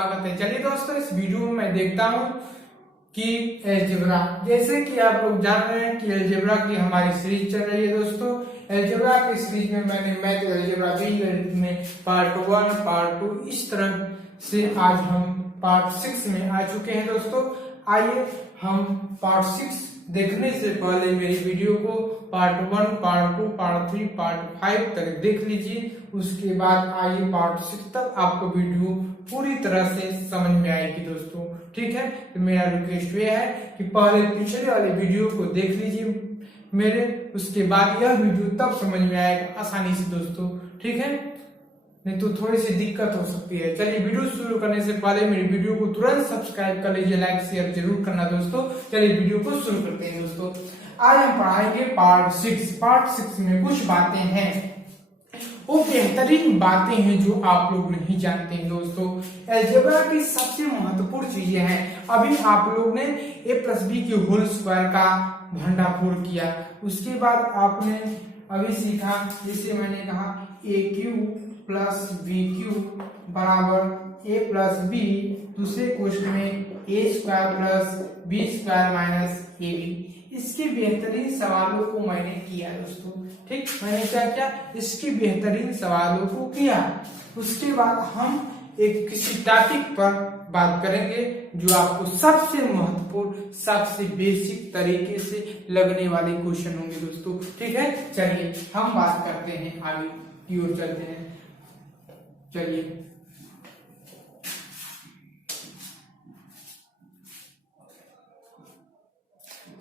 स्वागत है। चलिए दोस्तों, इस वीडियो में मैं देखता हूं कि अलजेब्रा, जैसे कि आप लोग जान रहे हैं कि अलजेब्रा की हमारी सीरीज चल रही है। दोस्तों, अलजेब्रा की सीरीज में मैंने मैथ अलजेब्रा बी में पार्ट 1 पार्ट 2 इस तरह से आज हम पार्ट 6 में आ चुके हैं। दोस्तों, आइए हम पार्ट 6 देखने से पहले मेरी वीडियो को पार्ट 1 पार्ट 2 पार्ट 3 पार्ट 5 तक देख लीजिए। उसके बाद आइए पार्ट 6 तक आपको वीडियो पूरी तरह से समझ में आएगी। दोस्तों, ठीक है, तो मेरा रिक्वेस्ट ये है कि पहले पिछले वाले वीडियो को देख लीजिए मेरे, उसके बाद यह वीडियो तब समझ में आएगा आसानी से। दोस्तों, ठीक है, नहीं तो थोड़ी सी दिक्कत हो सकती है। चलिए, वीडियो शुरू करने से पहले मेरी वीडियो को तुरंत सब्सक्राइब कर लीजिए, लाइक शेयर जरूर करना। दोस्तों, चलिए वीडियो को शुरू करते हैं। दोस्तों, आज हम पढ़ाएंगे पार्ट 6। पार्ट 6 में कुछ बातें हैं, वो बेहतरीन बातें हैं जो आप लोग नहीं जानते हैं। दोस्तों, अलजेब्रा की सबसे महत्वपूर्ण चीजें हैं। अभी आप लोग ने a+b की होल स्क्वायर का भंडाफोड़ किया, उसके बाद आपने अभी सीखा, जिसे मैंने कहा a³ + b³ बराबर a+b, दूसरे क्वेश्चन में a² + b² - ab। इसके बेहतरीन सवालों को मैंने किया। दोस्तों, ठीक, मैंने क्या किया, इसके बेहतरीन सवालों को किया। उसके बाद हम एक किसी टॉपिक पर बात करेंगे जो आपको सबसे महत्वपूर्ण, सबसे बेसिक तरीके से लगने वाले क्वेश्चन होंगे। दोस्तों, ठीक है, चलिए हम बात करते हैं, आगे की ओर चलते हैं।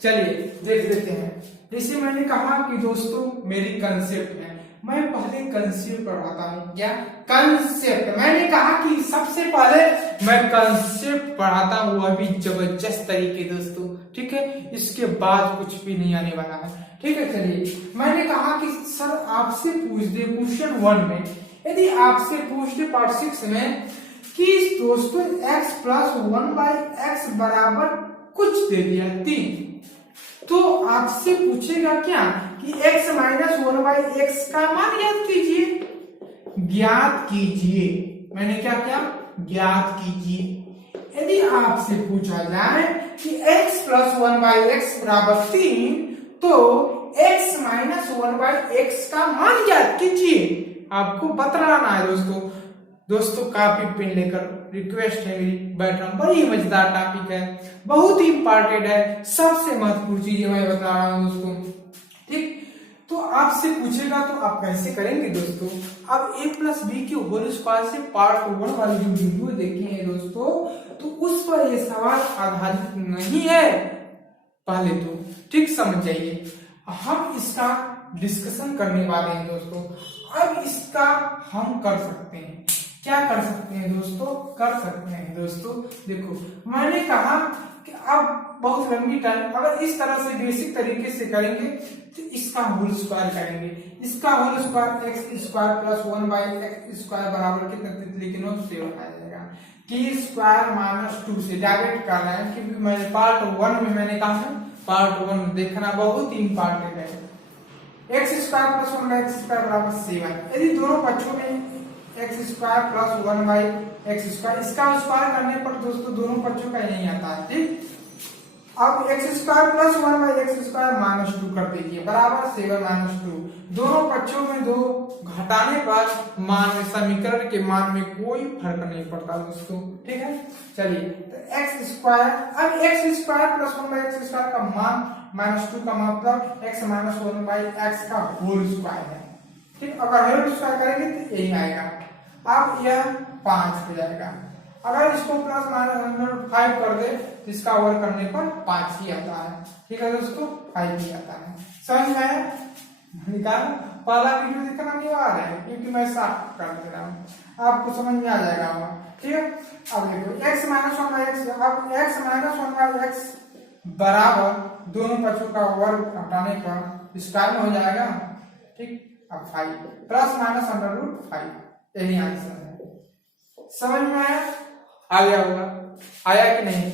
चलिए, देख लेते हैं। जैसे मैंने कहा कि दोस्तों मेरी कंसेप्ट है, मैं पहले कंसेप्ट पढ़ाता हूं। क्या कंसेप्ट? मैंने कहा कि सबसे पहले मैं कंसेप्ट पढ़ाता हूं, वह भी जबरदस्त तरीके। दोस्तों, ठीक है, इसके बाद कुछ भी नहीं आने वाला है। ठीक है, चलिए, मैंने कहा कि सर आपसे पूछ दे क्वेश्चन 1 में, यदि आपसे पूछ दे पार्ट 6 में कि दोस्तों x + 1/x बराबर कुछ दे दिया 3, तो आपसे पूछेगा क्या कि x - 1/x का मान ज्ञात कीजिए। मैंने क्या किया, ज्ञात कीजिए। यदि आपसे पूछा जाए कि x + 1/x बराबर 3, तो x - 1/x का मान ज्ञात कीजिए। आपको बतलाना है। दोस्तों कापी पेन लेकर, रिक्वेस्ट है मेरी, बैठ रहा हूं। बड़ी मजेदार टॉपिक है, बहुत ही इंपॉर्टेंट है, सबसे महत्वपूर्ण चीजें मैं बता रहा हूं। दोस्तों, ठीक, तो आपसे पूछेगा तो आप कैसे करेंगे। दोस्तों, अब a+b की होल स्क्वायर से पार्ट 1 वाली जो वीडियो देखे हैं दोस्तों, तो उस पर ये सवाल आधारित नहीं है। पहले तो ठीक समझ जाइए, हम इसका डिस्कशन करने वाले हैं। दोस्तों, अब इसका हम कर सकते हैं, क्या कर सकते हैं दोस्तों, कर सकते हैं। दोस्तों देखो, मैंने कहा कि अब बहुत लंबी टाइम अगर इस तरह से बेसिक तरीके से करेंगे तो इसका होल स्क्वायर करेंगे। इसका होल स्क्वायर x² + 1/x² बराबर कितना लिखना से आ जाएगा t² - 2 से डायरेक्ट कर रहे हैं, क्योंकि मैंने पार्ट 1 में मैंने कहा है, पार्ट 1 देखना बहुत ही इंपॉर्टेंट है। x² + 1/x² बराबर 7। यदि दोनों पक्षों में x² + 1/x², इसका स्क्वायर करने पर दोस्तों दोनों पक्षों का यही आता है। ठीक, अब x² + 1/x² - 2 कर दीजिए बराबर 7 - 2। दोनों पक्षों में 2 घटाने पर मान में, समीकरण के मान में कोई फर्क नहीं पड़ता। दोस्तों, ठीक है, चलिए, तो x², अब x² + 1/x² का मान -2 का मतलब x - 1/x का होल स्क्वायर है। ठीक, अगर होल स्क्वायर करेंगे तो यही आएगा। अब यह 5 हो जाएगा। अगर इसको +-5 कर दे तो इसका वर्ग करने पर 5 ही आता है। ठीक है दोस्तों, 5 ही आता है। समझ में आया? निकाल, पहला वीडियो देखना अनिवार्य है, क्योंकि मैं साफ कर दे रहा हूँ, आपको समझ में आ जाएगा। ठीक है, अब देखो x - 1/x, अब x - 1/x बराबर दोनों पक्षों का वर्ग घटाने पर स्क्वायर में हो जाएगा। ठीक, अब 5 ±√5, यही आंसर है। समझ में आया? आ गया होगा, आया कि नहीं?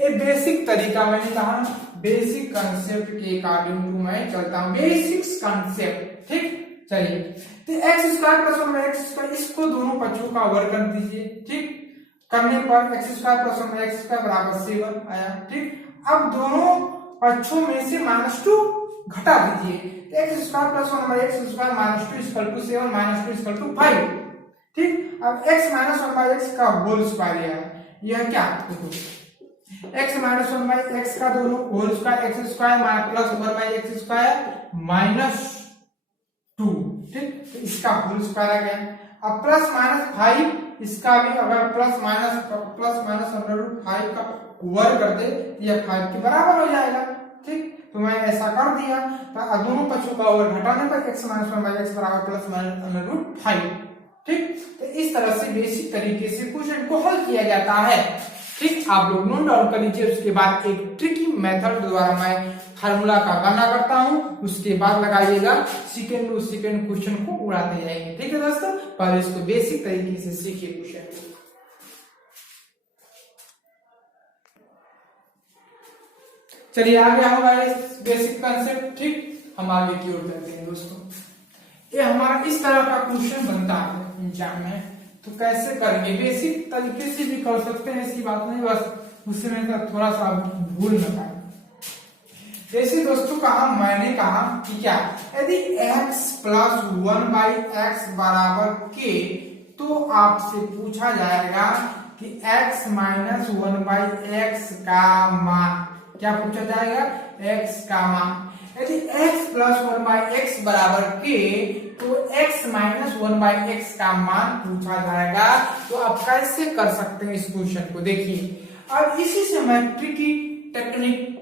ये बेसिक तरीका, मैंने कहा बेसिक कंसेप्ट के अकॉर्डिंग टू मैं चलता हूं, बेसिक्स कंसेप्ट। ठीक, चलिए, तो x² + 1/x², इसको दोनों पक्षों का वर्ग कर दीजिए। ठीक, करने पर x square plus one by x square बराबर 7 आया। ठीक, अब दोनों पक्षों में से -2 घटा दीजिए, x square plus one by x square -2 equal to 7 -2 equal to 5। ठीक, अब x minus one by x का होल स्क्वायर यह क्या, देखो x minus one by x का दोनों whole square x square plus one by x square -2। ठीक, तो इसका होल स्क्वायर आ गया। अब प्लस माइनस 5 इसका भी अगर प्लस माइनस √5 का वर्ग कर दे यह 5 के बराबर हो जाएगा। ठीक, तो मैं ऐसा कर दिया, तो दोनों पक्षों का वर्ग घटाने पर x minus one by x बराबर प्लस माइनस √5। ठीक, तो इस तरह से बेसिक तरीके से क्वेश्चन को हल किया जाता है। ठीक, आप लोग नोट डाउन कर लीजिए। उसके बाद एक ट्रिकी मेथड द्वारा मैं फार्मूला का गणना करता हूं, उसके बाद लगाइएगा, सेकंड टू सेकंड क्वेश्चन को उड़ाते जाएंगे। ठीक है दोस्तों, पहले इसको बेसिक तरीके से सीखिए क्वेश्चन को। चलिए आगे हमारे बेसिक कंसेप्ट। ठीक, हम आगे की ओर चलते हैं दोस्तों। ये हमारा इस तरह का क्वेश्चन बनता है एग्जाम में, तो कैसे करेंगे, बेसिक तरीके से भी कर सकते हैं, ऐसी बात नहीं, बस उसमें थोड़ा सा भूल न पाए। जैसे दोस्तों मैंने कहा कि क्या, यदि x plus one by x बराबर k, तो आपसे पूछा जाएगा कि x minus one by x का मान, क्या पूछा जाएगा, x का मान। यदि x plus one by x बराबर k, तो x minus one by x का मान पूछा जाएगा। तो आप कैसे कर सकते हैं इस क्वेश्चन को, देखिए। अब इसी से मैं ट्रिकी टेक्निक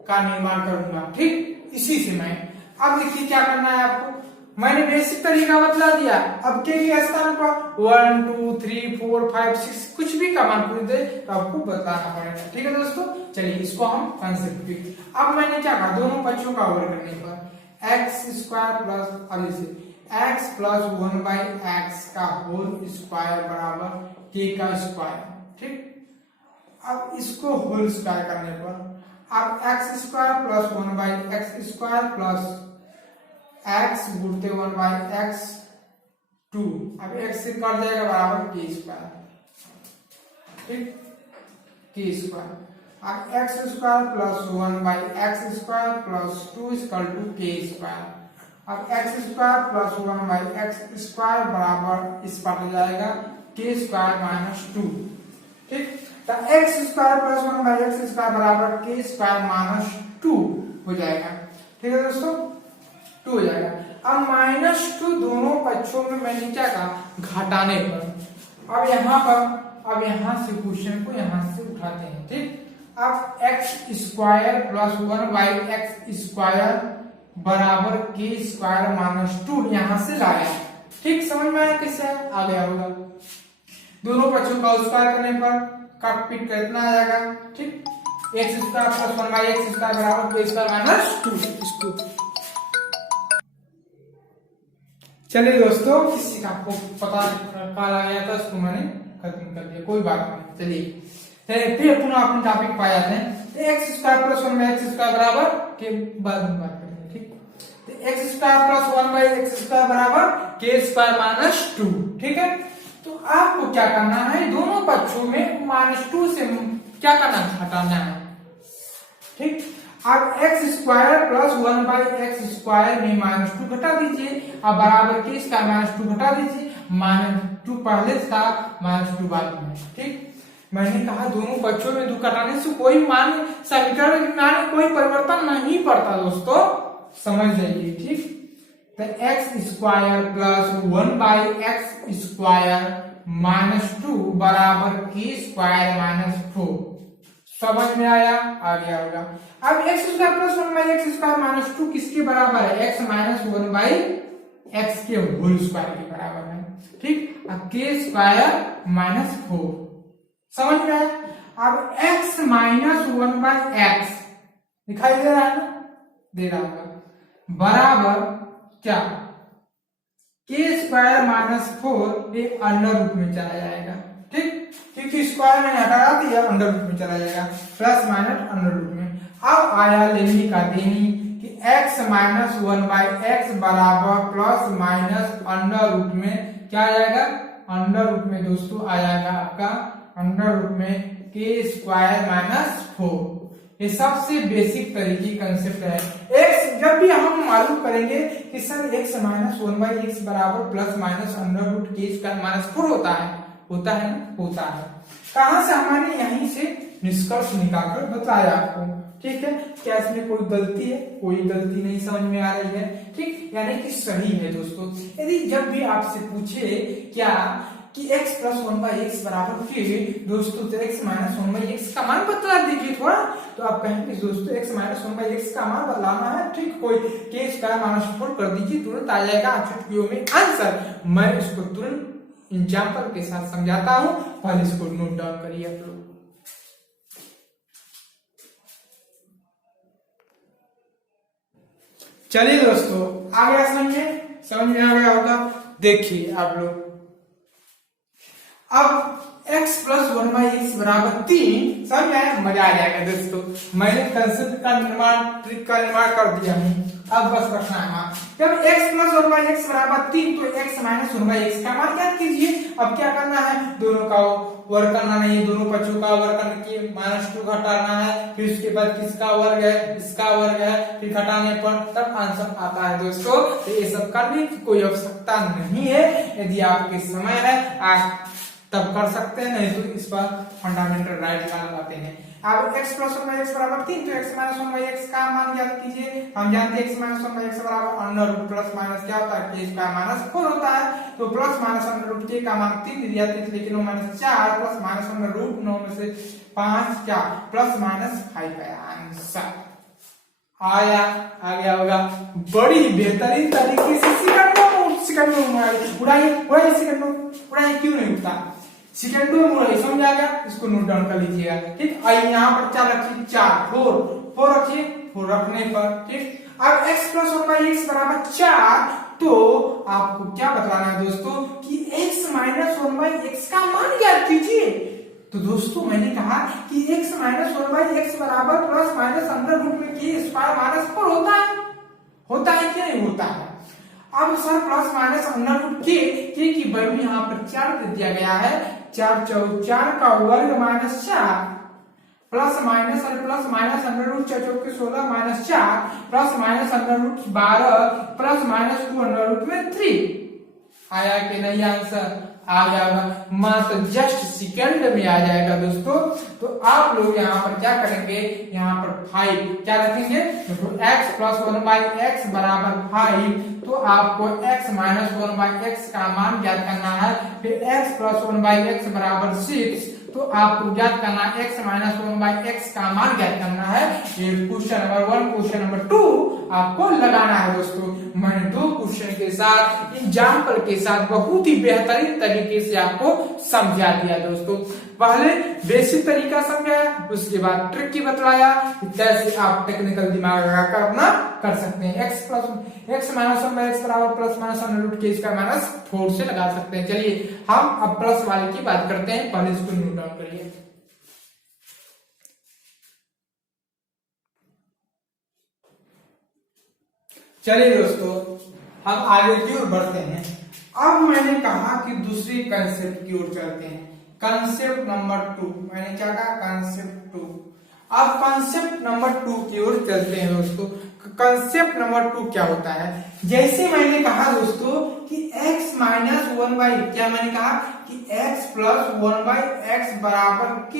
का निर्माण करूंगा। ठीक, इसी से मैं, अब देखिए क्या करना है आपको, मैंने बेसिक तरीका बतला दिया। अब k के स्थान पर 1 2 3 4 5 6 कुछ भी का मान पूछ दे तो आपको बताना पड़ेगा। ठीक है दोस्तों, चलिए इसको हम कंसेप्ट। अब मैंने क्या कहा, दोनों पक्षों का वर्ग करने पर एक्स स्क्वायर प्लस, अब इसे x plus one by x का होल स्क्वायर बराबर k का स्क्वायर। ठीक, अब इसको होल स्क्वायर करने पर अब x square plus one by x square plus x गुणते वन बाई एक्स 2, अब x से कट जाएगा बराबर k स्क्वायर। ठीक, k स्क्वायर, अब x square plus one by x square plus 2 equal to k square. अब x square plus one by x square बराबर इस पर जाएगा k स्क्वायर माइनस 2। ठीक, तो x square plus one by x square बराबर k square minus 2 हो जाएगा। ठीक है दोस्तों, 2 हो जाएगा। अब -2 दोनों पक्षों में मैंने क्या कहा, घटाने पर। अब यहाँ पर, अब यहाँ से क्वेश्चन को यहाँ से उठाते हैं। ठीक, अब x square plus one by x square बराबर k स्क्वायर माइनस 2 यहाँ से लाया। ठीक, समझ में आया कैसे आ गया होगा। दोनों पक्षों का स्क्वायर करने पर काट-पीट कितना आ जाएगा। ठीक, x square plus one by x square बराबर k स्क्वायर माइनस 2। इसको चलिए दोस्तों, किसी का आपको पता काल आ गया था, इसको मैंने खत्म कर दिया, कोई बात नहीं। चलिए फिर पुनः अपने टॉपिक पे आ जाते हैं। X square plus one by x square बराबर के बाद में बात करेंगे। ठीक, तो x square plus one by x square बराबर k स्क्वायर माइनस 2। ठीक है, तो आपको क्या करना है, दोनों पक्षों में -2 से क्या करना, घटाना है। ठीक, अब x square plus one by x square में -2 घटा दीजिए, अब बराबर k स्क्वायर माइनस 2 घटा दीजिए, -2 पहले था -2 बाद में। ठीक, मैंने कहा दोनों पक्षों में 2 घटाने से कोई मान समीकरण में कोई परिवर्तन नहीं पड़ता दोस्तों, समझ जाइए। ठीक, तो x square plus one by x square minus 2 बराबर k स्क्वायर माइनस 4। समझ में आया, आ गया होगा। अब x square plus one by x square minus 2 किसके बराबर है, x minus one by x के होल स्क्वायर के बराबर है। ठीक, अब k स्क्वायर माइनस 4 समझ में आया। अब x minus one by x दिखाई दे रहा है ना, दे रहा होगा, बराबर क्या, k स्क्वायर माइनस 4 ये अंडर रूट में चला जाएगा। ठीक, क्योंकि स्क्वायर में हटा दिया, अंडर रूट में चला जाएगा, प्लस माइनस अंडर रूट में। अब आया लेनी का देनी कि x minus one by x बराबर प्लस माइनस अंडर रूट में क्या आ जाएगा, अंडर रूट में दोस्तों आ जाएगा आपका अंडर रूट में के स्क्वायर माइनस 4। ये सबसे बेसिक तरीके कंसेप्ट है। x जब भी हम मालूम करेंगे कि सर x माइनस 1/x बराबर प्लस माइनस अंडर रूट के स्क्वायर माइनस 4 होता है ना, होता है। कहां से हमने यहीं से निष्कर्ष निकालकर बताया आपको, ठीक है। क्या इसमें कोई गलती है? कोई गलती नहीं समझ में आ रही है, ठीक, यानी कि सही है दोस्तों। यदि जब भी आपसे पूछे क्या कि x प्लस 1/x बराबर फिर दोस्तों तो x माइनस 1/x का मान बतला दीजिए थोड़ा, तो आप कहेंगे दोस्तों x माइनस 1/x का मान बदलाना है, ठीक, कोई के स्क्वायर माइनस 4 कर दीजिए, तुरंत आ जाएगा चुटकियों में आंसर। मैं इसको तुरंत एग्जाम्पल के साथ समझाता हूं, पहले इसको नोट डाउन करिए आप लोग। चलिए दोस्तों आ गया समझ में आ गया होगा। देखिए आप लोग, अब x प्लस 1/x बराबर 3 समझ में आया, मजा आ जाएगा दोस्तों। मैंने कंसेप्ट का ट्रिक का निर्माण कर दिया हूं, अब बस रखना है हाँ। जब x प्लस 1/x बराबर 3 तो x माइनस 1/x का मान ज्ञात कीजिए। अब क्या करना है, दोनों का वर्ग करना नहीं है, दोनों पक्षों का वर्ग करके -2 घटाना है, फिर उसके बाद किसका वर्ग है, इसका वर्ग है, फिर घटाने पर तब आंसर आता है दोस्तों। तो ये सब करने की कोई आवश्यकता नहीं है, यदि आपके समय है आप तब कर सकते हैं, नहीं तो इस पर फंडामेंटल राइट लगाते हैं। अब x प्लस 1/x बराबर 3 तो x माइनस 1/x का मान ज्ञात कीजिए। हम जानते हैं x माइनस 1/x बराबर अंडर रूट प्लस माइनस क्या होता है, k स्क्वायर माइनस 4 होता है। तो plus minus under root k का मान 3 दिया, लेकिन 9 minus 4 plus minus under root 9 में से 5 क्या प्लस माइनस 5 है आंसर। आ गया होगा। बड़ी बेहतरीन तरीके से सेकंडों में उड़ाइए सेकंडों, उड़ाइए क्यों नहीं उठता, सेकंडों में उड़ाइए, समझ आ गया। इसको नोट डाउन कर लीजिएगा, ठीक। आइए यहाँ पर क्या रखिए 4 रखिए, 4 रखने पर ठीक। अब x प्लस 1/x बराबर 4 तो आपको क्या बतलाना है दोस्तों कि x माइनस 1/x का मान ज्ञात कीजिए। तो दोस्तों मैंने कहा कि x माइनस 1/x बराबर प्लस माइनस अंडर रूट में k स्क्वायर माइनस 4 होता है क्या नहीं होता है। अब sir plus minus under root k की वैल्यू यहाँ पर 4 दे दिया गया है, 4 का वर्ग minus 4 plus minus under root 4 चौके 16 minus 4 plus minus under root 12 plus minus 2 under root में 3 आया कि नहीं आंसर आ गया, मात्र जस्ट सेकंड में आ जाएगा दोस्तों। तो आप लोग यहाँ पर क्या करेंगे, यहाँ पर 5 क्या रखेंगे, तो x प्लस 1/x बराबर 5 तो आपको x माइनस 1/x का मान ज्ञात करना है। फिर x प्लस 1/x बराबर 6 तो आपको ज्ञात करना है x माइनस 1/x का मान ज्ञात करना है। ये क्वेश्चन नंबर 1। क्वेश्चन नंबर 2 आपको लगाना है दोस्तों। मैंने 2 क्वेश्चन के साथ एग्जाम्पल के साथ बहुत ही बेहतरीन तरीके से आपको समझा दिया दोस्तों। पहले बेसिक तरीका समझाया, उसके बाद ट्रिक की बतलाया कैसे आप टेक्निकल दिमाग लगाकर अपना कर सकते हैं। x माइनस 1/x बराबर plus minus under root k square minus 4 से लगा सकते हैं। चलिए हम अब प्लस वाले की बात करते हैं, पहले इसको नोट डाउन करिए। चलिए दोस्तों हम आगे की ओर बढ़ते हैं। अब मैंने कहा कि दूसरी कंसेप्ट की ओर चलते हैं, कंसेप्ट नंबर 2। मैंने क्या कहा, कंसेप्ट 2। अब कंसेप्ट नंबर 2 की ओर चलते हैं दोस्तों। कंसेप्ट नंबर 2 क्या होता है, जैसे मैंने कहा दोस्तों कि x माइनस 1/, क्या मैंने कहा कि x प्लस 1/x बराबर k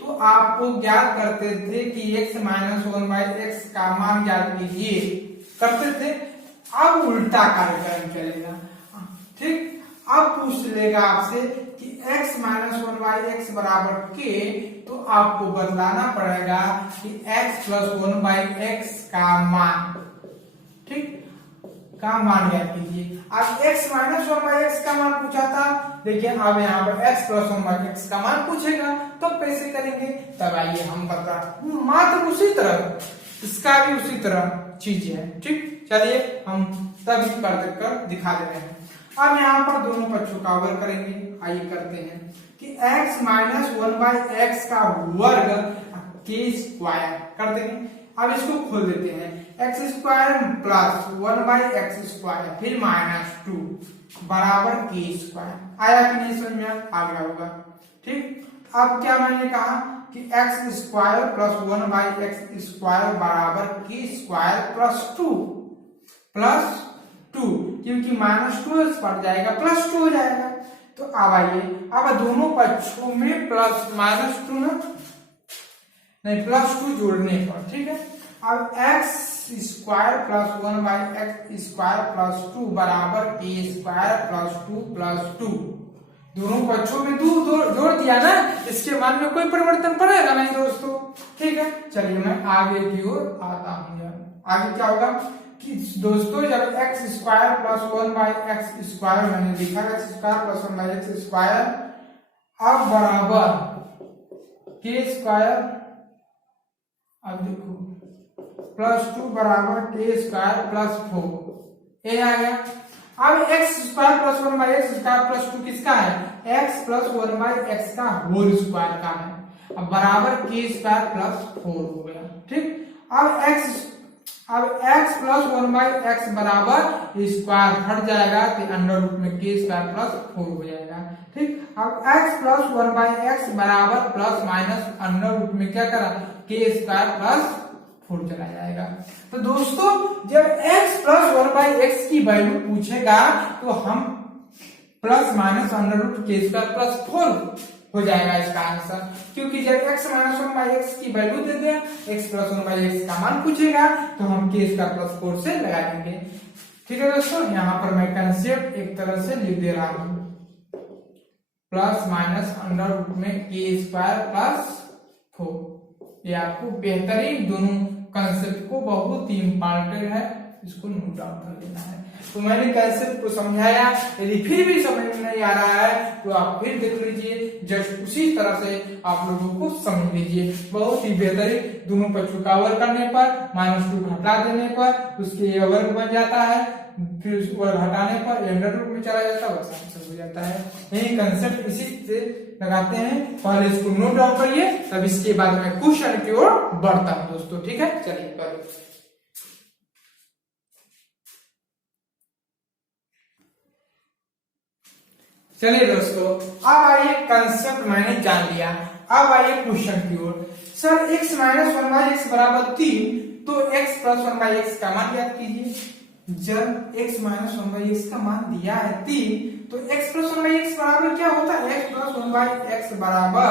तो आपको ज्ञात करते थे कि x माइनस 1/x का मान ज्ञात कीजिए करते थे। अब उल्टा कार्यक्रम चलेगा, ठीक। अब पूछ लेगा आपसे कि x माइनस 1/x बराबर k तो आपको बदलाना पड़ेगा कि x प्लस 1/x का मान, ठीक, का मान ज्ञात कीजिए। अब x माइनस 1/x का मान पूछा था, देखिए अब यहाँ पर x प्लस 1/x का मान पूछेगा, तब कैसे करेंगे, तब आइए हम बता मात्र उसी तरह इसका भी उसी तरह चीज है, ठीक। चलिए हम तभी कर दिखा दे रहे हैं। अब यहाँ पर दोनों पक्षों का वर्ग करेंगे। आइए करते हैं कि x माइनस 1/x का वर्ग k स्क्वायर कर देंगे। अब इसको खोल देते हैं एक्स स्क्वायर प्लस 1/x², फिर -2 बराबर के स्क्वायर। आया कि नहीं समझ में? आ गया होगा। ठीक, अब क्या मैंने कहा कि एक्स स्क्वायर प्लस 1/x² बराबर के स्क्वायर प्लस टू, क्योंकि -2 पड़ जाएगा +2 हो जाएगा। तो अब आइए, अब दोनों पक्षों में प्लस -2 ना, नहीं +2 जोड़ने पर, ठीक है। अब x² प्लस 1/x² प्लस 2 बराबर k² प्लस 2 दोनों पक्षों में 2 जोड़ दिया ना, इसके मान में कोई परिवर्तन पड़ेगा नहीं दोस्तों। ठीक है, चलिए मैं आगे की ओर आता हूं। आगे क्या होगा कि दोस्तों जब x² प्लस 1/x² मैंने लिखा x² प्लस 1/x², अब बराबर k², अब देखो +2 बराबर k² प्लस 4, ये आ गया। अब x² प्लस 1/x² प्लस 2 किसका है? x प्लस 1/x का होल स्क्वायर का है। अब बराबर k² प्लस 4 हो गया। ठीक, अब x प्लस 1/x बराबर स्क्वायर हट जाएगा तो अंडर रूट में k² प्लस 4 हो जाएगा। ठीक, अब x प्लस 1/x बराबर प्लस माइनस अंडर रूट में क्या करा, k² प्लस 4 चला जाएगा। तो दोस्तों जब x प्लस 1/x की वैल्यू पूछेगा तो हम plus minus under root k² plus 4 हो जाएगा इसका आंसर, क्योंकि जब x माइनस 1/x की वैल्यू दे दिया, x प्लस 1/x का मान पूछेगा तो हम k² प्लस 4 से लगा देंगे। ठीक है दोस्तों, यहाँ पर मैं कंसेप्ट एक तरह से लिख दे रहा हूं, प्लस माइनस अंडर रूट में k² प्लस 4। ये आपको बेहतरीन दोनों कंसेप्ट को बहुत ही इंपॉर्टेंट है, इसको नोट डाउन कर लेना है। तो मैंने कंसेप्ट को समझाया, यदि फिर भी समझ में नहीं आ रहा है तो आप फिर देख लीजिए, जस्ट उसी तरह से आप लोगों को समझ लीजिए। बहुत ही बेहतरीन, दोनों पक्षों का वर्ग करने पर -2 हटा देने पर उसके वर्ग बन जाता है, फिर उसको वर्ग हटाने पर अंडर रूट में चला जाता है, बस आंसर हो जाता है। यही कंसेप्ट इसी से लगाते हैं। पहले इसको नोट डाउन करिए, तब इसके बाद मैं क्वेश्चन की ओर बढ़ता हूं दोस्तों। ठीक है, चलिए पहले चलिए दोस्तों, अब आइए कंसेप्ट मैंने जान लिया, अब आइए क्वेश्चन की ओर। सर x माइनस 1/x बराबर 3, तो x प्लस 1/x का मान ज्ञात कीजिए। जब x माइनस 1/x का मान दिया है 3, तो x प्लस 1/x बराबर क्या होता है? x प्लस 1/x बराबर,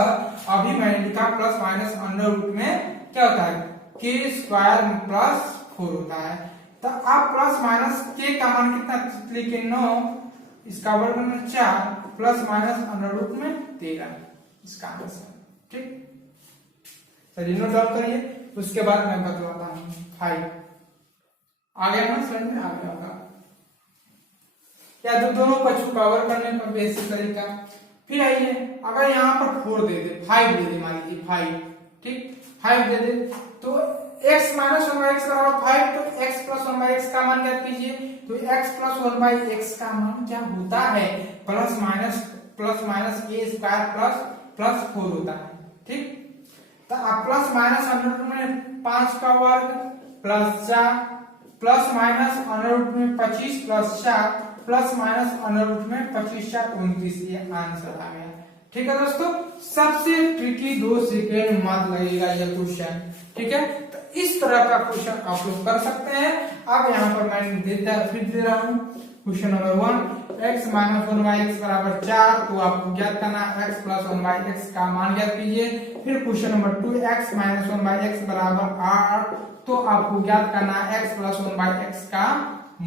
अभी मैंने लिखा प्लस माइनस अंडर रूट में क्या होता है, k² प्लस 4 होता है। तो आप प्लस माइनस k का मान कितना लिखे? 9, इसका वर्ग में 4 प्लस माइनस अंडर रूट में 13, इसका आंसर। ठीक, चलिए नोट डाउन करिए, उसके बाद मैं बतलाता हूँ 5। आ गया ना, समझ में आ गया होगा या? दोनों पक्षों का वर्ग करने का बेसिक तरीका। फिर आइए, अगर यहाँ पर 4 दे दे, 5 दे दे, मान लीजिए 5, ठीक 5 दे दे, तो x माइनस 1/x बराबर 5, तो x प्लस 1/x का मान ज्ञात कीजिए। तो x प्लस 1/x का मान क्या होता है? प्लस माइनस k² प्लस 4 होता है। ठीक, तो आप प्लस माइनस अंडर रूट में 5 का वर्ग plus 4 plus minus under root में 25 plus 4 plus minus under root में 25 4 29, ये आंसर आ गया। ठीक है दोस्तों, सबसे ट्रिकी 2 सेकेंड मत लगेगा ये क्वेश्चन। ठीक है, तो इस तरह का क्वेश्चन आप लोग कर सकते हैं। अब यहाँ पर मैं फिर दे रहा हूँ question number 1, x minus 1/x बराबर 4, तो आपको ज्ञात करना x प्लस 1/x का मान ज्ञात कीजिए। फिर question number 2, x minus 1/x बराबर 8, तो आपको ज्ञात करना x प्लस 1/x का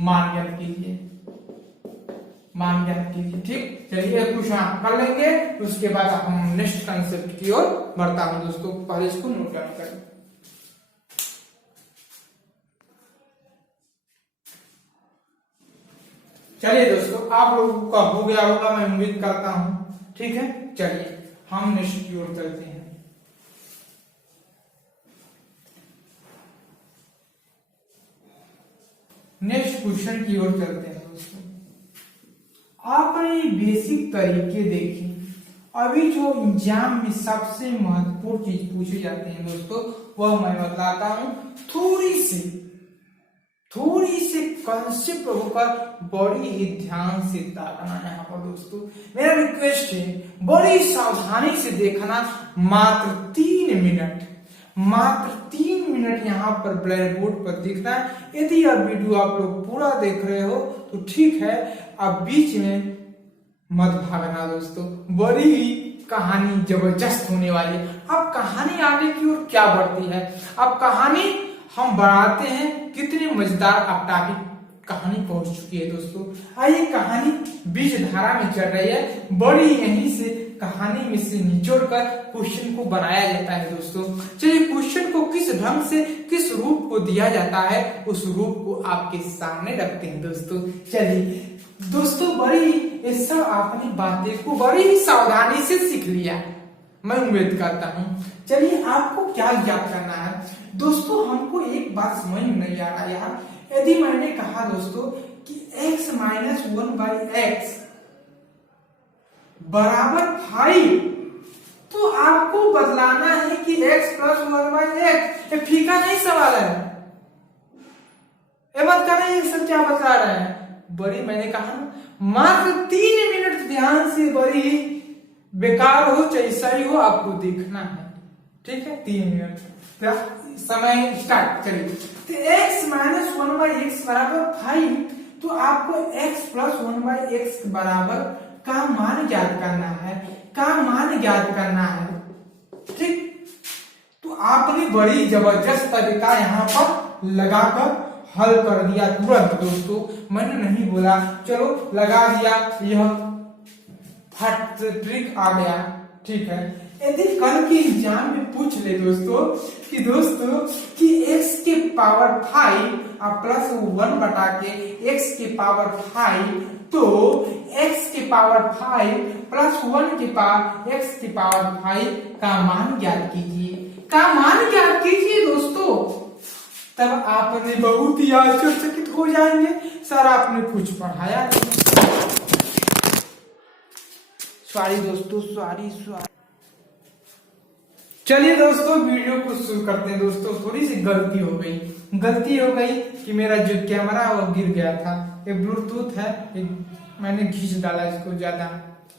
मान ज्ञात कीजिए, मान ज्ञात कीजिए। ठीक, चलिए क्वेश्चन कर लेंगे, उसके बाद हम नेक्स्ट कंसेप्ट की ओर बढ़ता हूं दोस्तों। पहले इसको नोट डाउन करें। चलिए दोस्तों, आप लोगों का हो गया होगा, मैं उम्मीद करता हूं। ठीक है, चलिए हम नेक्स्ट की ओर चलते हैं। नेक्स्ट क्वेश्चन की ओर चलते हैं दोस्तों। आपने बेसिक तरीके देखे, अभी जो एग्जाम में सबसे महत्वपूर्ण चीज पूछी जाती है दोस्तों, वह मैं बतलाता हूं। थोड़ी सी थोड़ी सी कंसेप्ट होकर बड़ी ही ध्यान से ताकना है यहाँ पर दोस्तों। मेरा रिक्वेस्ट है बड़ी सावधानी से देखना, मात्र 3 मिनट यहाँ पर ब्लैक बोर्ड पर दिखना है। यदि यह वीडियो आप लोग पूरा देख रहे हो तो ठीक है, अब बीच में मत भागना दोस्तों, बड़ी ही कहानी जबरदस्त होने वाली है। अब कहानी आगे की ओर क्या बढ़ती है, अब कहानी हम बढ़ाते हैं, कितनी मजेदार अब टॉपिक कहानी पहुंच चुकी है दोस्तों। आइए, कहानी बीच धारा में चल रही है, बड़ी यहीं से कहानी में से निचोड़ कर क्वेश्चन को बनाया जाता है दोस्तों। चलिए, क्वेश्चन को किस ढंग से, किस रूप को दिया जाता है, उस रूप को आपके सामने रखते हैं दोस्तों। चलिए दोस्तों, बड़ी ये सब आपने बातें को बड़ी ही सावधानी से सीख लिया, मैं उम्मीद करता हूँ। चलिए, आपको क्या याद करना है दोस्तों, हमको एक बात समझ में नहीं आ रहा यार। यदि मैंने कहा दोस्तों कि x माइनस 1/x बराबर 5, तो आपको बदलाना है कि x प्लस 1/x। ये फीका नहीं सवाल है, ये मत करना ये सब क्या बता रहे हैं। बड़ी मैंने कहा मात्र 3 मिनट ध्यान से, बड़ी बेकार हो चाहे सही हो, आपको देखना है, ठीक है। 3 मिनट समय स्टार्ट करिए। तो x माइनस 1/x बराबर 5, तो आपको x प्लस 1/x बराबर का मान ज्ञात करना है, का मान ज्ञात करना है, ठीक। तो आपने बड़ी जबरदस्त तरीका यहाँ पर लगाकर हल कर दिया तुरंत दोस्तों। मैंने नहीं बोला चलो लगा दिया, यह फट ट्रिक आ गया, ठीक है। यदि कल के एग्जाम में पूछ ले दोस्तों कि x के पावर 5 और प्लस 1 बटा के x के पावर 5, तो x के पावर 5 प्लस 1 के पावर x के पावर 5 का मान ज्ञात कीजिए, का मान ज्ञात कीजिए दोस्तों। तब आपने बहुत ही आश्चर्यचकित हो जाएंगे, सर आपने कुछ पढ़ाया। सॉरी दोस्तों, सॉरी। चलिए दोस्तों, वीडियो को शुरू करते हैं दोस्तों। थोड़ी सी गलती हो गई कि मेरा जो कैमरा है वो गिर गया था। ये ब्लूटूथ है, मैंने खींच डाला इसको ज्यादा,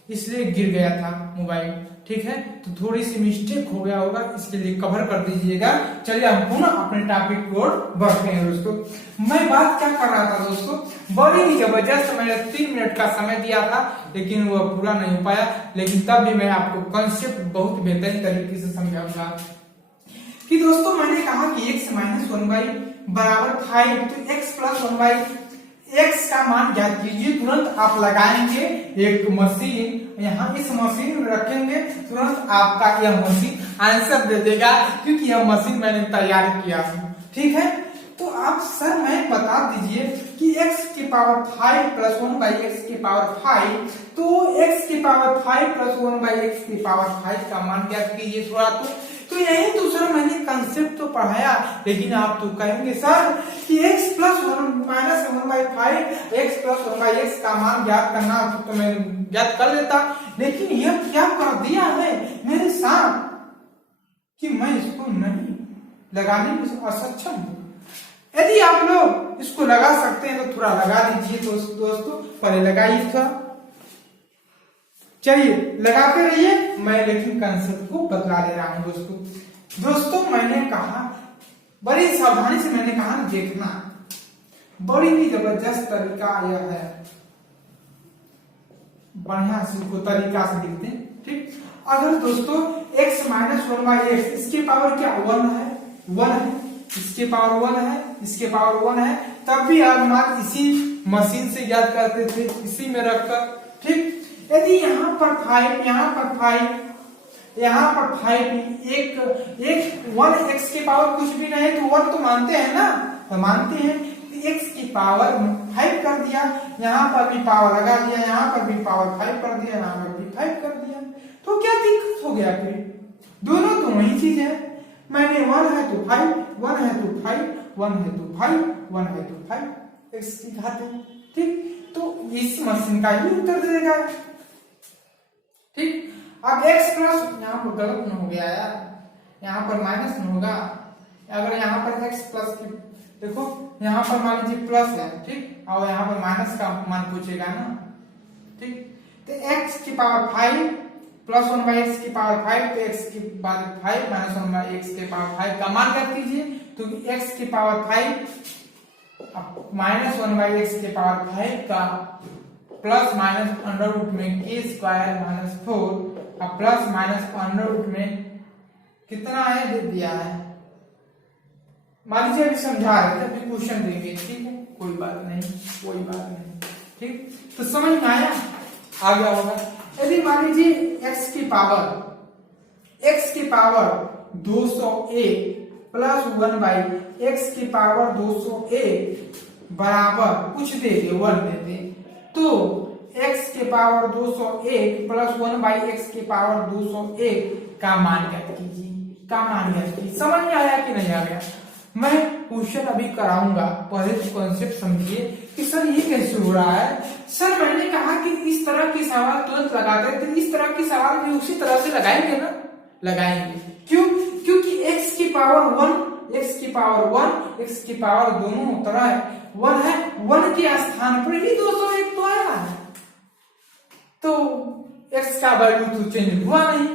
इसलिए गिर गया था मोबाइल, ठीक है। तो थोड़ी सी मिस्टेक हो गया होगा, इसके लिए कवर कर दीजिएगा। चलिए हम पुनः अपने टॉपिक की ओर बढ़ते हैं दोस्तों। मैं बात क्या कर रहा था दोस्तों, बड़ी ही जबरदस्त, मैंने 3 मिनट का समय दिया था लेकिन वह पूरा नहीं हो पाया, लेकिन तब भी मैं आपको कंसेप्ट बहुत बेहतरीन तरीके से समझाऊंगा। कि दोस्तों मैंने कहा कि x माइनस 1 बराबर 5, तो x प्लस 1/x का मान ज्ञात कीजिए। तुरंत आप लगाएंगे एक मशीन, यहाँ इस मशीन में रखेंगे, तुरंत आपका यह मशीन आंसर दे देगा, क्योंकि यह मशीन मैंने तैयार किया है, ठीक है। तो आप सर मैं बता दीजिए कि x के पावर 5 प्लस 1/x के पावर 5, तो x के पावर 5 प्लस 1/x के पावर 5 का मान ज्ञात कीजिए थोड़ा। तो यही तो सर मैंने कंसेप्ट तो पढ़ाया, लेकिन आप तो कहेंगे सर कि x plus 1 minus 1/5 x plus 1/x का मान ज्ञात करना तो मैं ज्ञात कर लेता, लेकिन यह क्या कर दिया है मेरे साथ कि मैं इसको नहीं लगाने में असक्षम हूँ। यदि आप लोग इसको लगा सकते हैं तो थोड़ा लगा दीजिए दोस्तों, पहले लगाइए था। चलिए लगाते रहिए, मैं लेकिन कंसेप्ट को बतला दे रहा हूं दोस्तों। मैंने कहा बड़ी सावधानी से, मैंने कहा देखना, बड़ी ही जबरदस्त तरीका यह है, बढ़िया से को तरीका से देखते हैं, ठीक। अगर दोस्तों x माइनस 1/x, इसके पावर क्या 1 है, इसके पावर 1 है, इसके पावर 1 है, तब भी आप मान इसी मशीन से याद करते थे, इसी में रखकर, ठीक। यदि यहाँ पर 5, यहाँ पर 5, यहाँ पर 5, एक 1x के पावर कुछ भी नहीं, तो 1 तो मानते हैं ना, तो मानते हैं, x की पावर 5 कर दिया, यहाँ पर भी पावर लगा दिया, यहाँ पर भी पावर 5 कर दिया, यहाँ पर भी 5 कर दिया, तो क्या दिक्कत हो गया फिर, दोनों तो वही चीज है। मैंने 1 है तो 5, 1 है तो 5, 1 है तो 5, 1 है तो 5, x की घात है, ठीक। तो इस मशीन का ही उत्तर दे देगा, ठीक। अब x प्लस, यहाँ पर गलत न हो गया यार, यहाँ पर माइनस न होगा, अगर यहाँ पर x प्लस देखो यहाँ पर मान लीजिए प्लस है, ठीक, और यहाँ पर माइनस का मान पूछेगा ना, ठीक। तो x की पावर 5 प्लस 1 बाई एक्स की पावर 5, तो x की पावर 5 माइनस 1 बाई एक्स की पावर 5 का मान कर दीजिए। तो x की पावर 5 माइनस 1 बाई एक्स की पावर 5 का प्लस माइनस अंडर रूट में k स्क्वायर माइनस 4 और प्लस माइनस अंडर रूट में कितना है दे दिया है। मान लीजिए अभी समझा रहे थे, अभी क्वेश्चन देंगे, ठीक है, कोई बात नहीं, कोई बात नहीं, ठीक। तो समझ में आया, आ गया होगा। यदि मान लीजिए x की पावर 201 प्लस 1 बाई एक्स की पावर 201 बराबर कुछ दे दे 1 दे दे, तो x की पावर 201 प्लस 1 बाई एक्स की पावर 201 का मान ज्ञात कीजिए, का मान ज्ञात कीजिए। समझ में आया कि नहीं आ गया? मैं क्वेश्चन अभी कराऊंगा, पहले तो कॉन्सेप्ट समझिए कि सर ये कैसे हो रहा है। सर मैंने कहा कि इस तरह की सवाल तुरंत लगाते हैं, तो इस तरह की सवाल भी उसी तरह से लगाएंगे ना, लगाएंगे। क्यों? क्योंकि x की पावर 1, x की पावर 1, x की पावर दोनों तरह है 1 है, 1 के स्थान पर ही 201 तो आया है, तो x का वैल्यू तो चेंज हुआ नहीं,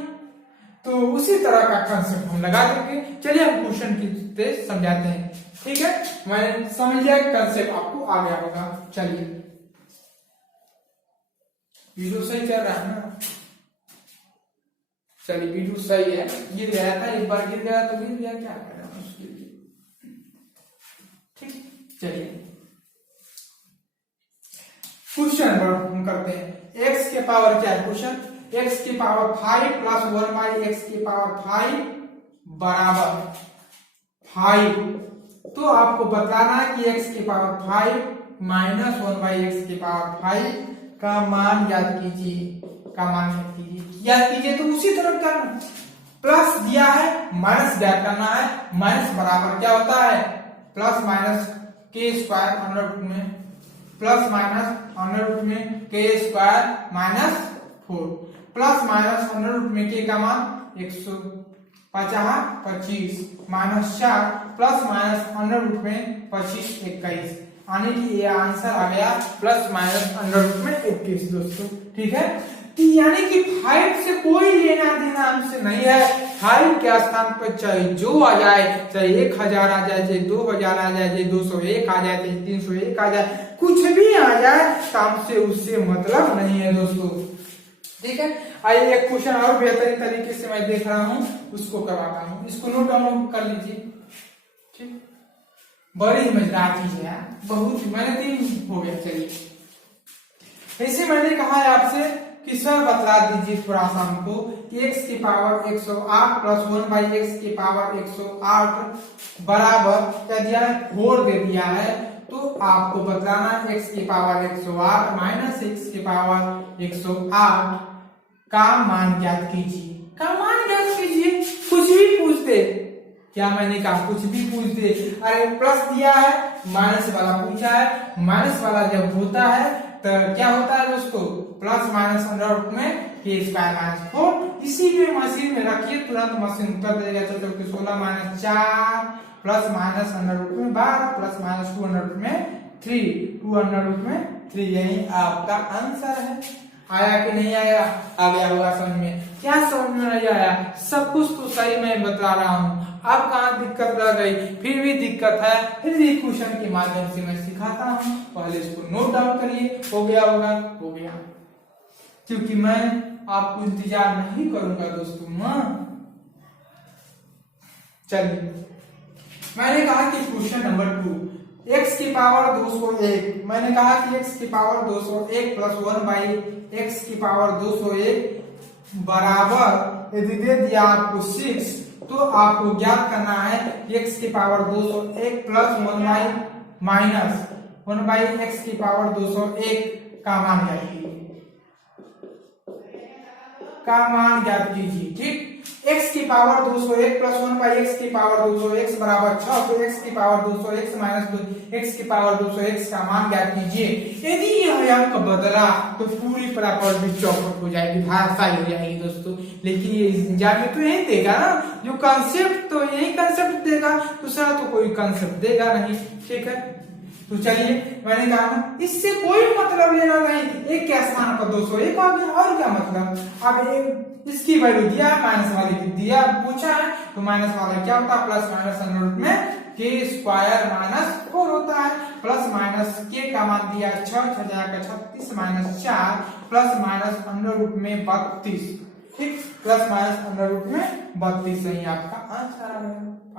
तो उसी तरह का कंसेप्ट हम लगा देंगे। चलिए हम क्वेश्चन की तेज समझाते हैं, ठीक है। मैं समझ लिया कंसेप्ट, आपको आ गया होगा। चलिए, वीडियो सही चल रहा है ना? चलिए वीडियो सही है। गिर गया था, एक बार गिर गया तो गिर गया, क्या करें उसके लिए, ठीक। चलिए क्वेश्चन हम करते हैं। x के पावर क्या है क्वेश्चन? x की पावर 5 प्लस 1 बाई एक्स की पावर 5 बराबर 5। तो आपको बताना है कि x की पावर 5 माइनस 1 बाई एक्स की पावर 5 का मान याद कीजिए, का मान याद कीजिए, याद कीजिए। तो उसी तरह करना, प्लस दिया है माइनस ज्ञात करना है, माइनस बराबर क्या होता है, प्लस माइनस के स्क्वायर अंडर रूट में, प्लस माइनस अंडर रूट में के square minus 4, plus minus under root में के का मान 125 minus 4 plus minus under root में 25 21, यानी कि ये आंसर आ गया प्लस माइनस अंडर रूट में 21 दोस्तों, ठीक है। यानी कि 5 से कोई लेना देना हमसे नहीं है। 5 के स्थान पर चाहे जो आ जाए, चाहे 1000 आ जाए, चाहे 2000 आ जाए, चाहे 201 आ जाए, चाहे 301 आ जाए, कुछ भी आ जाए, तो हमसे उससे मतलब नहीं है दोस्तों, ठीक है। आइए एक क्वेश्चन और बेहतरीन तरीके से मैं देख रहा हूं, उसको करवाता हूं, इसको नोट डाउन कर लीजिए, ठीक। बड़ी मजेदार चीज है, बहुत मेहनती हो गया। चलिए, ऐसे मैंने कहा है आपसे कि सर बतला दीजिए थोड़ा सा हमको कि x की पावर 108 प्लस 1 बाई एक्स की पावर 108 बराबर क्या दिया है, 4 दे दिया है। तो आपको बतलाना x की पावर 108 माइनस x की पावर 108 का मान ज्ञात कीजिए, का मान ज्ञात कीजिए। कुछ भी पूछ दे, क्या मैंने कहा, कुछ भी पूछ दे। अरे प्लस दिया है, माइनस वाला पूछा है, माइनस वाला जब होता है तो क्या होता है दोस्तों, प्लस माइनस अंडर रूट में के स्क्वायर माइनस 4। इसी में मशीन में रखिए, तुरंत मशीन उत्तर देगा। चलो 16 minus 4 plus minus under root में 12 प्लस माइनस 2 अंडर रूट में 3, 2 अंडर रूट में 3, यही आपका आंसर है। आया कि नहीं आया? आ गया होगा समझ में। क्या समझ में नहीं आया? सब कुछ तो सही मैं बता रहा हूँ, अब कहाँ दिक्कत रह गई? फिर भी दिक्कत है, फिर भी क्वेश्चन के माध्यम से मैं सिखाता हूँ, पहले इसको नोट डाउन करिए। हो गया होगा? हो गया, क्योंकि मैं आपको इंतजार नहीं करूंगा दोस्तों ना। चलिए, मैंने कहा कि क्वेश्चन नंबर 2, x की पावर 201, मैंने कहा कि x की पावर 201 प्लस 1 बाई एक्स की पावर 201 बराबर यदि दे दिया आपको 6, तो आपको ज्ञात करना है x की power 201 plus 1 by minus 1 by x की पावर 201 का मान ज्ञात कीजिए, का मान ज्ञात कीजिए, ठीक। x की पावर 201 प्लस 1 बाई x की पावर 200x बराबर 6, तो x की पावर 200x माइनस x की पावर 200x का मान ज्ञात कीजिए। यदि यह अंक बदला तो पूरी प्रॉपर्टी चौपट हो जाएगी, भाषाई हो जाएगी दोस्तों। लेकिन ये एग्जाम तो यही देगा ना, जो कंसेप्ट तो यही कंसेप्ट देगा, दूसरा तो कोई कंसेप्ट देगा नहीं। ठीक है, तो चलिए मैंने कहा ना इससे कोई मतलब लेना नहीं, एक के स्थान पर 201 आ गया, और क्या मतलब। अब एक इसकी वैल्यू दिया है, माइनस वाले की दिया पूछा है, तो माइनस वाला क्या होता है, प्लस माइनस अंडर रूट में के स्क्वायर माइनस 4 होता है, प्लस माइनस के का मान दिया 6, 36 minus 4 plus minus under root में 32, ठीक, प्लस माइनस अंडर रूट में 32 नहीं आपका आंसर आ गया।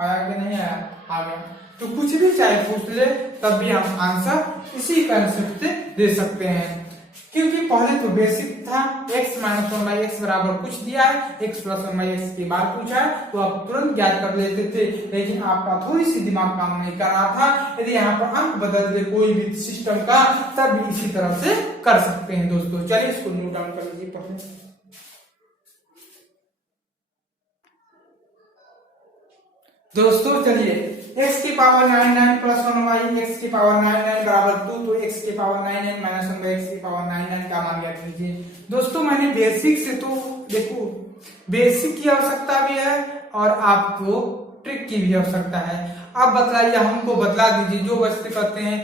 आया कि नहीं आया? आ गया। तो कुछ भी चाहे पूछ ले तब भी हम आंसर इसी कंसेप्ट से दे सकते हैं, क्योंकि पहले तो बेसिक था, x माइनस 1 बाई एक्स बराबर कुछ दिया है, x प्लस 1 बाई एक्स के बाद पूछा है तो आप तुरंत ज्ञात कर लेते थे, लेकिन आपका थोड़ी सी दिमाग काम नहीं कर रहा था। यदि यहाँ पर अंक बदल दे कोई भी सिस्टम का तब भी इसी तरह से कर सकते हैं दोस्तों। चलिए इसको नोट डाउन कर लीजिए पहले। दोस्तों चलिए x की पावर 99 प्लस 1 बाई एक्स की पावर 99 बराबर 2, तो x की पावर 99 माइनस 1 बाई एक्स की पावर 99 का मान ज्ञात कीजिए। दोस्तों मैंने बेसिक से तो देखो, बेसिक की आवश्यकता भी है और आपको ट्रिक की भी आवश्यकता है। आप बतलाइए, हमको बतला दीजिए, जो बच्चे कहते हैं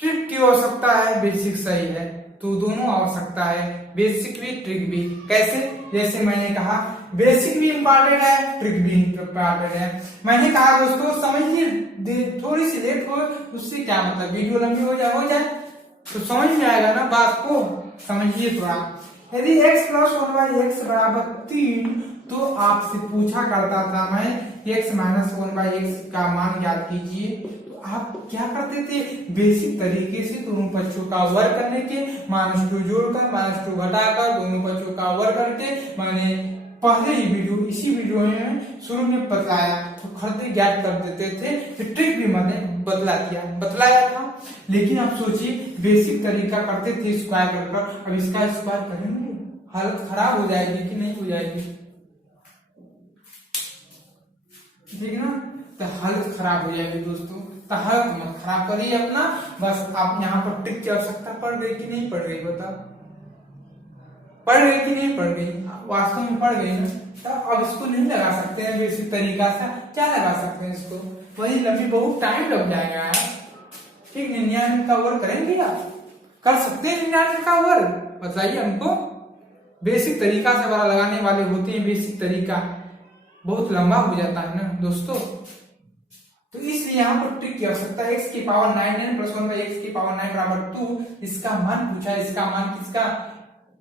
ट्रिक की आवश्यकता है बेसिक सही है, तो दोनों आवश्यकता है, बेसिक भी ट्रिक भी। कैसे? जैसे मैंने कहा बेसिक भी इंपॉर्टेंट है, ट्रिक भी इंपॉर्टेंट है। मैंने कहा दोस्तों समझिए, थोड़ी सी लेट हो उससे क्या मतलब, वीडियो लंबी हो जाए तो समझ में आएगा ना बात को, समझिए थोड़ा। यदि x प्लस 1 बाई एक्स बराबर 3, तो आपसे पूछा करता था मैं x माइनस 1 बाई एक्स का मान ज्ञात कीजिए, आप क्या करते थे, बेसिक तरीके से दोनों पक्षों का वर्ग करने के, -2 जोड़कर -2 घटाकर दोनों पक्षों का वर्ग करके, मैंने पहले ही वीडियो इसी वीडियो में शुरू में बताया, तो खर्चे ज्ञात कर देते थे, तो ट्रिक भी मैंने बतलाया था। लेकिन आप सोचिए बेसिक तरीका करते थे स्क्वायर कर, अब इसका स्क्वायर करेंगे हालत खराब हो जाएगी कि नहीं हो जाएगी, ठीक ना, तो हालत खराब हो जाएगी दोस्तों। तो हालत मत खराब करिए अपना, बस आप यहाँ पर ट्रिक की आवश्यकता पड़ गई कि नहीं पड़ गई, बताओ पढ़ गई कि नहीं पढ़ गई, वास्तव में पढ़ गई ना, तो अब इसको नहीं लगा सकते हैं बेसिक तरीका से, क्या लगा सकते हैं इसको, वही लंबी बहुत टाइम लग जाएगा यार। ठीक, 99 का वर्ग करेंगे आप, कर सकते हैं 99 का वर्ग, बताइए हमको। बेसिक तरीका से वाला लगाने वाले होते हैं, बेसिक तरीका बहुत लंबा हो जाता है ना दोस्तों, तो इसलिए यहाँ पर ट्रिक की आवश्यकता है। x की पावर 99 प्लस 1 बाई एक्स की पावर 9 बराबर 2, इसका मान पूछा, इसका मान किसका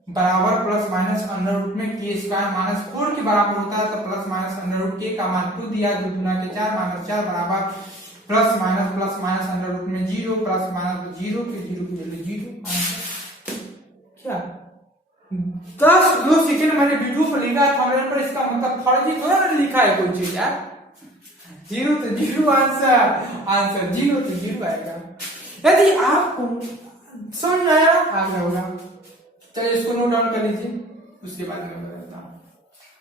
बराबर प्लस माइनस अंडर रूट में के स्क्वायर माइनस 4 के बराबर होता है, तो प्लस माइनस अंडर रूट के का मान 2 दिया, 2 गुना के 4 माइनस 4 बराबर प्लस माइनस अंडर रूट में 0 प्लस माइनस 0 के 0 की वैल्यू 0। क्या 2 सेकंड मैंने वीडियो पर लिखा था पर इसका मतलब फर्जी थोड़ा ना लिखा है कोई चीज यार, 0 तो 0 आंसर 0 तो 0 आएगा। यदि आपको समझ में आया आगे होगा, चलिए इसको नोट डाउन कर लीजिए, उसके बाद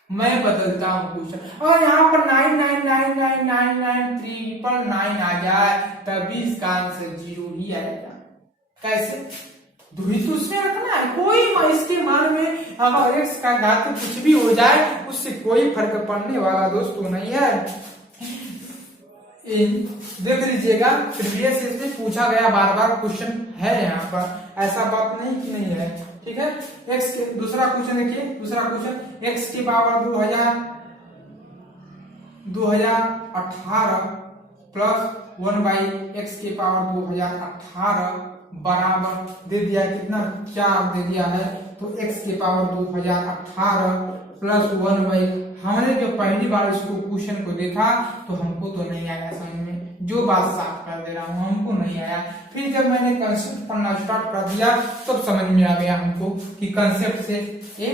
मैं बदलता हूँ क्वेश्चन। और यहाँ पर 9999999 आ जाए तभी इसका आंसर 0 ही आएगा। कैसे? दूरी तो उसमें रखना है, कोई इसके मान में अगर x का घात कुछ भी हो जाए उससे कोई फर्क पड़ने वाला दोस्तों नहीं है। देख लीजिएगा प्रीवियस इसमें पूछा गया बार क्वेश्चन है, यहाँ पर ऐसा बात नहीं कि नहीं है, ठीक है। x के दूसरा क्वेश्चन देखिए, दूसरा क्वेश्चन x की पावर 2018 प्लस 1 बाई एक्स की पावर 2018 बराबर दे दिया, कितना 4 दे दिया है, तो x की पावर 2018 प्लस 1 बाई, हमने जो पहली बार इसको क्वेश्चन को देखा तो हमको तो नहीं आया समझ में, जो बात साफ कर दे रहा हूँ हमको नहीं आया। फिर जब मैंने कंसेप्ट पढ़ना स्टार्ट कर दिया तब समझ में आ गया हमको कि कंसेप्ट से ये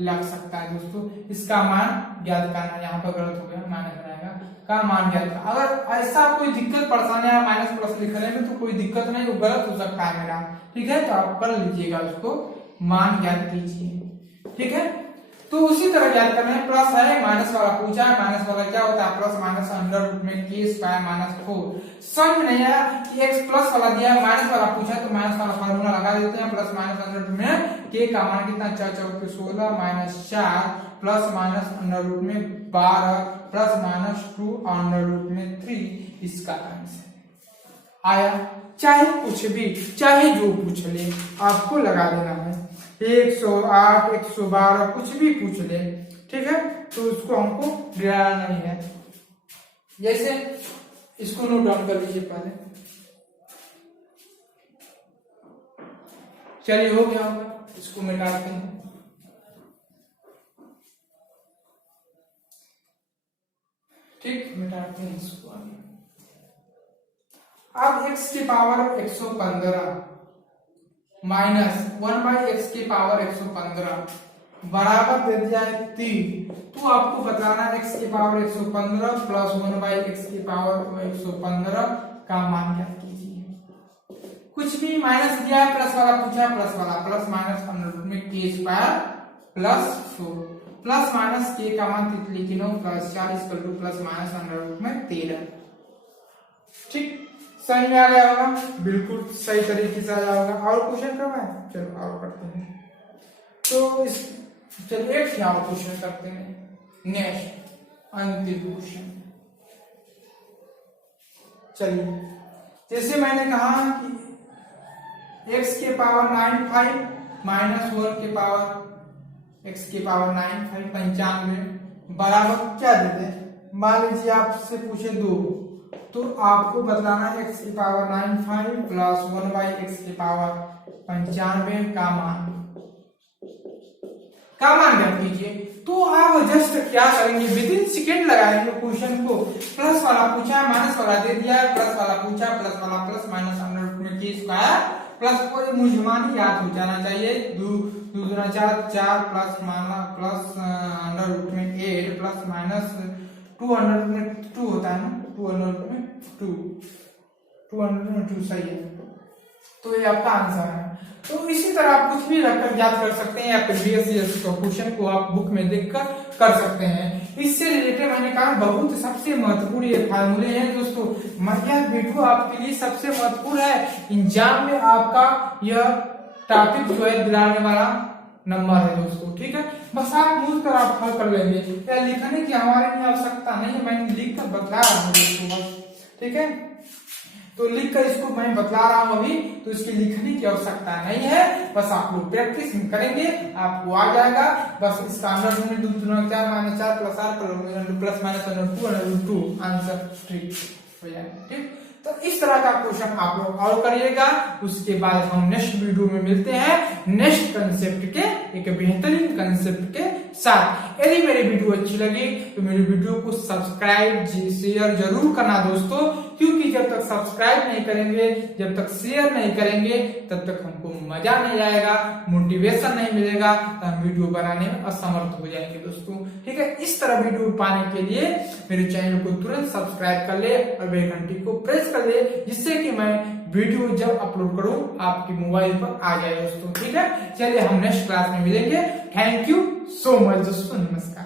लग सकता है दोस्तों। इसका मान ज्ञात करना, यहाँ पर गलत हो गया, माइनस बनाएगा का मान ज्ञात करना। अगर ऐसा कोई दिक्कत परेशानी है माइनस प्लस लिखने में तो कोई दिक्कत नहीं, वो गलत हो सकता है मेरा, ठीक है, तो आप कर लीजिएगा, उसको मान ज्ञात कीजिए, ठीक है। तो उसी तरह ज्ञात करना है, प्लस है माइनस वाला पूछा है, माइनस वाला क्या होता है प्लस माइनस अंडर रूट में के स्क्वायर माइनस 4। समझ नहीं आया कि एक्स प्लस वाला दिया है माइनस वाला पूछा है तो माइनस वाला फार्मूला लगा देते हैं, प्लस माइनस अंडर रूट में के का मान कितना 4 4 16 minus 4 plus minus under root में 12 प्लस माइनस 2 अंडर रूट में 3, इसका आंसर आया। चाहे कुछ भी, चाहे जो पूछ ले आपको लगा देना है, 108 112 कुछ भी पूछ ले, ठीक है, तो उसको हमको गिराना नहीं है। जैसे इसको नोट डाउन कर लीजिए पहले, चलिए हो गया होगा, इसको मिटाते हैं। ठीक, मिटाते हैं इसको। अब x की पावर 115 माइनस 1/x की पावर 115 बराबर दे दिया है 3, तो आपको बताना है x की पावर 115 प्लस 1/x की पावर 115 का मान क्या कीजिए। कुछ भी माइनस दिया है, प्लस वाला पूछा है, प्लस वाला प्लस माइनस अंडर रूट में के स्क्वायर प्लस 4 प्लस माइनस के का मान तितली की 9 plus 40 plus minus under root में 13। ठीक, सही में आ गया होगा, बिल्कुल सही तरीके से आया होगा। और क्वेश्चन करवाएं, चलो और करते हैं। तो इस चलिए एक और क्वेश्चन करते हैं, नेक्स्ट अंतिम क्वेश्चन। चलिए, जैसे मैंने कहा कि x के पावर 95 माइनस 1 के पावर x के पावर 95 95 बराबर क्या देते हैं। मान लीजिए आपसे पूछे 2, तो आपको बताना है x की पावर 95 प्लस 1/x की पावर 95 का मान ज्ञात कीजिए। तो आप जस्ट क्या करेंगे, विद इन सेकेंड लगाएंगे क्वेश्चन को। प्लस वाला पूछा है, माइनस वाला दे दिया है, प्लस वाला पूछा, प्लस वाला प्लस माइनस अंडर रूट में के स्क्वायर प्लस कोई मुझमान याद हो जाना चाहिए, 2 2 दूना 4 4 plus minus plus under root में 8 प्लस माइनस 2 अंडर रूट में 2 होता है ना, 2 अंडर रूट में 2 अंडर रूट में 2 सही है। तो ये आपका आंसर है। तो इसी तरह आप कुछ भी रखकर याद कर सकते हैं, या प्रीवियस ईयर का क्वेश्चन को आप बुक में देखकर कर सकते हैं। इससे रिलेटेड मैंने कहा बहुत सबसे महत्वपूर्ण ये फार्मूले हैं दोस्तों। यह वीडियो आपके लिए सबसे महत्वपूर्ण है। एग्जाम में आपका यह टॉपिक जो है दिलाने वाला नंबर है दोस्तों, ठीक है। बस आप मूल कर आप हल कर लेंगे, या लिखने की हमारे लिए आवश्यकता नहीं है, मैंने लिख कर बतला रहा हूँ दोस्तों बस, ठीक है। तो लिख कर इसको मैं बतला रहा हूं अभी, तो इसकी लिखने की आवश्यकता नहीं है, बस आप लोग प्रैक्टिस करेंगे आपको आ जाएगा। बस इसका अंडर रूट में 2 4 minus 4 plus 8 plus minus under 2 answer ठीक हो जाएगा, ठीक। तो इस तरह का क्वेश्चन आप लोग और करिएगा। उसके बाद हम नेक्स्ट वीडियो में मिलते हैं नेक्स्ट कंसेप्ट के एक बेहतरीन कंसेप्ट के साथ। यदि मेरी वीडियो अच्छी लगी तो मेरी वीडियो को सब्सक्राइब शेयर जरूर करना दोस्तों, क्योंकि जब तक सब्सक्राइब नहीं करेंगे, जब तक शेयर नहीं करेंगे, तब तक हमको मजा नहीं आएगा, मोटिवेशन नहीं मिलेगा, तो हम वीडियो बनाने में असमर्थ हो जाएंगे दोस्तों, ठीक है। इस तरह वीडियो पाने के लिए मेरे चैनल को तुरंत सब्सक्राइब कर ले और बेल घंटी को प्रेस कर ले, जिससे कि मैं वीडियो जब अपलोड करूं आपके मोबाइल पर आ जाए दोस्तों, ठीक है। चलिए हम नेक्स्ट क्लास में मिलेंगे। थैंक यू सो मच दोस्तों, नमस्कार।